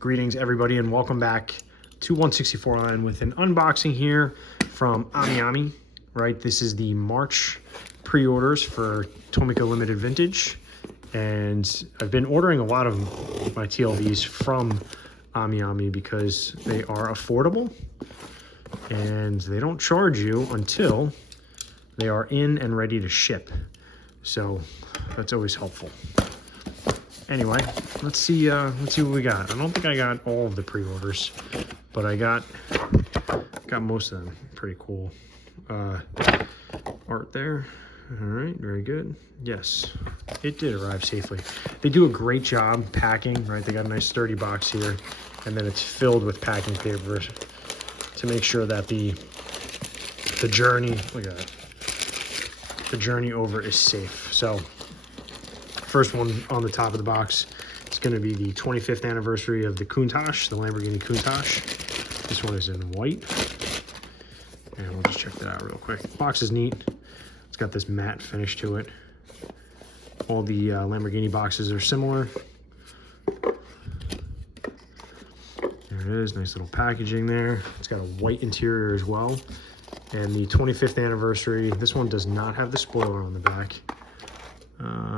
Greetings everybody and welcome back to Onesixtyfourland with an unboxing here from Amiami, right? This is the March pre-orders for Tomica Limited Vintage, and I've been ordering a lot of my TLVs from Amiami because they are affordable and they don't charge you until they are in and ready to ship. So that's always helpful. Anyway, let's see what we got. I don't think I got all of the pre-orders, but I got most of them. Pretty cool art there. All right, very good. Yes, it did arrive safely. They do a great job packing, right? They got a nice sturdy box here, and then it's filled with packing paper to make sure that the journey, look at that, the journey over is safe. So first one on the top of the box is going to be the 25th anniversary of the Countach, the Lamborghini Countach. This one is in white, and we'll just check that out real quick. The box is neat. It's got this matte finish to it. All the Lamborghini boxes are similar. There it is, nice little packaging there. It's got a white interior as well. And the 25th anniversary, this one does not have the spoiler on the back.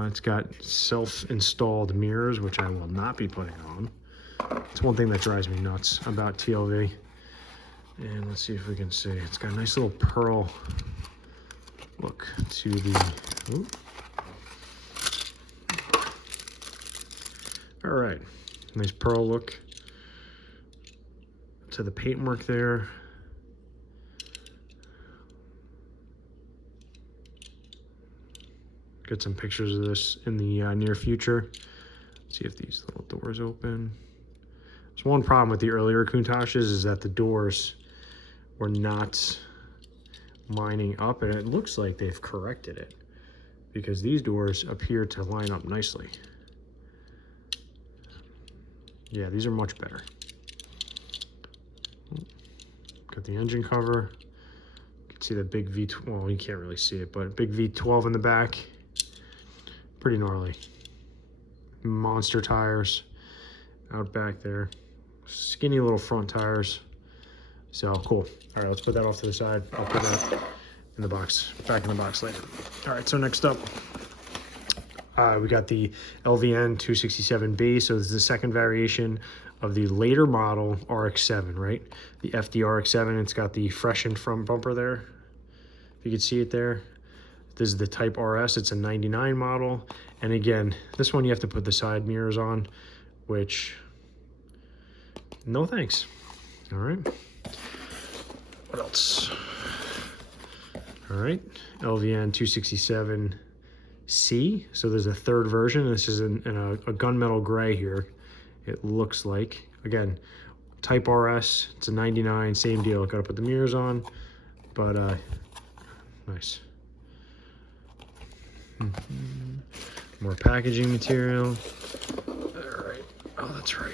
It's got self-installed mirrors, which I will not be putting on. It's one thing that drives me nuts about TLV. And let's see if we can see. It's got a nice little pearl look to the... Ooh. All right, nice pearl look to the paintwork there. Get some pictures of this in the near future. Let's see if these little doors open. There's one problem with the earlier Countaches is that the doors were not lining up, and it looks like they've corrected it because these doors appear to line up nicely. Yeah, these are much better. Got the engine cover. You can see the big V12, well, you can't really see it, but big V12 in the back. Pretty gnarly. Monster tires out back there. Skinny little front tires. So cool. All right, let's put that off to the side. I'll put that in the box, back in the box later. All right, so next up, we got the LVN 267B. So this is the second variation of the later model RX-7, right? The FD RX-7, it's got the freshened front bumper there. If you can see it there. This is the Type RS, it's a 99 model. And again, this one you have to put the side mirrors on, which, no thanks. All right. What else? All right, LVN 267C. So there's a third version. This is in a gunmetal gray here, it looks like. Again, Type RS, it's a 99, same deal. Got to put the mirrors on, but nice. More packaging material. All right. Oh, that's right.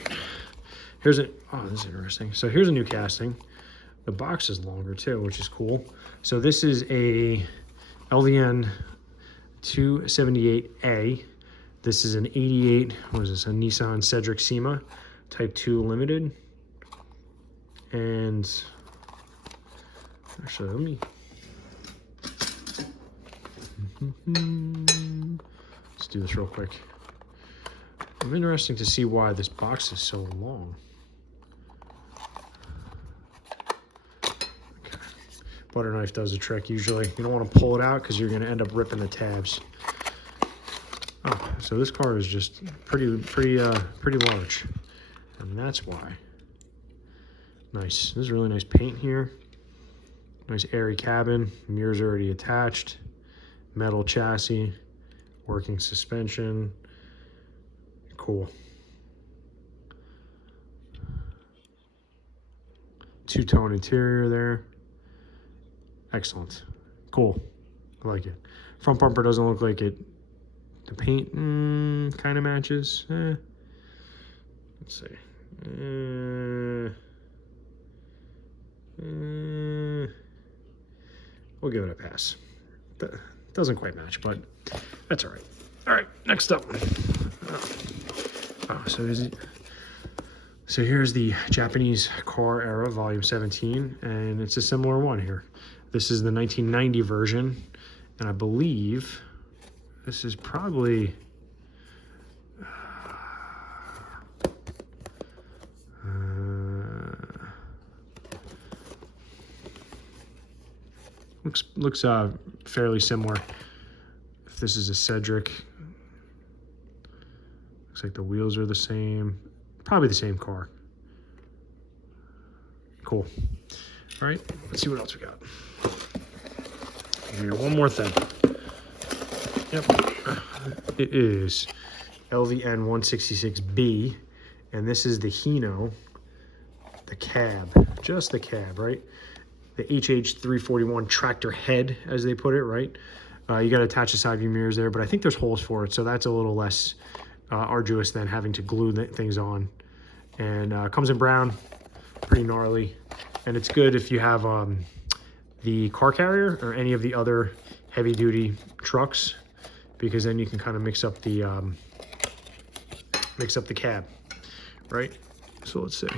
Here's a, oh, this is interesting. So here's a new casting. The box is longer too, which is cool. So this is a LVN 278A. This is an 88, what is this? A Nissan Cedric Sema Type 2 Limited. And actually, let me, let's do this real quick. I'm interested to see why this box is so long. Okay. Butter knife does the trick usually. You don't want to pull it out because you're going to end up ripping the tabs. Oh, so this car is just pretty large, and that's why. Nice. This is really nice paint here. Nice airy cabin. Mirrors already attached. Metal chassis, working suspension. Cool. Two-tone interior there. Excellent. Cool. I like it. Front bumper doesn't look like it. The paint kind of matches. Let's see. We'll give it a pass. Doesn't quite match, but that's all right. All right, next up. Oh, so is it? So here's the Japanese car era, volume 17, and it's a similar one here. This is the 1990 version, and I believe this is probably looks fairly similar. If this is a Cedric, looks like the wheels are the same. Probably the same car. Cool. All right, let's see what else we got. Here, one more thing. Yep, it is LVN 166B, and this is the Hino, the cab, just the cab, right? The HH341 tractor head, as they put it, right? You got to attach the side view mirrors there, but I think there's holes for it, so that's a little less arduous than having to glue things on. And comes in brown, pretty gnarly, and it's good if you have the car carrier or any of the other heavy duty trucks, because then you can kind of mix up the cab, right? So let's see,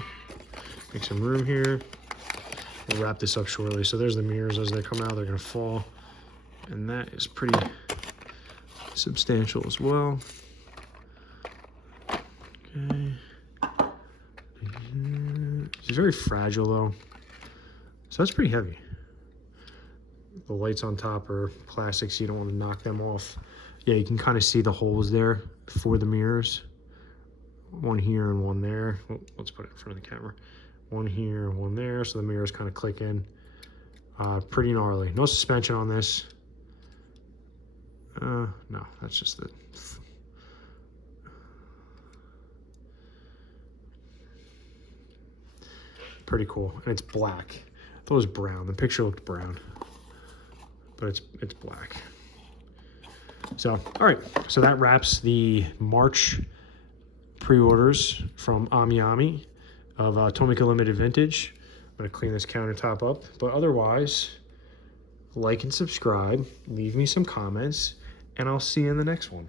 make some room here. We'll wrap this up shortly. So there's the mirrors as they come out. They're gonna fall, and that is pretty substantial as well. Okay. It's very fragile though, so that's pretty heavy. The lights on top are plastic, so you don't want to knock them off. Yeah, you can kind of see the holes there for the mirrors. One here and one there. Oh, let's put it in front of the camera. One here and one there, so the mirrors kind of click in. Pretty gnarly. No suspension on this. No, that's just the... Pretty cool, and it's black. I thought it was brown. The picture looked brown, but it's black. So, all right. So that wraps the March pre-orders from Amiami of Tomica Limited Vintage. I'm gonna clean this countertop up, but otherwise, like and subscribe. Leave me some comments, and I'll see you in the next one.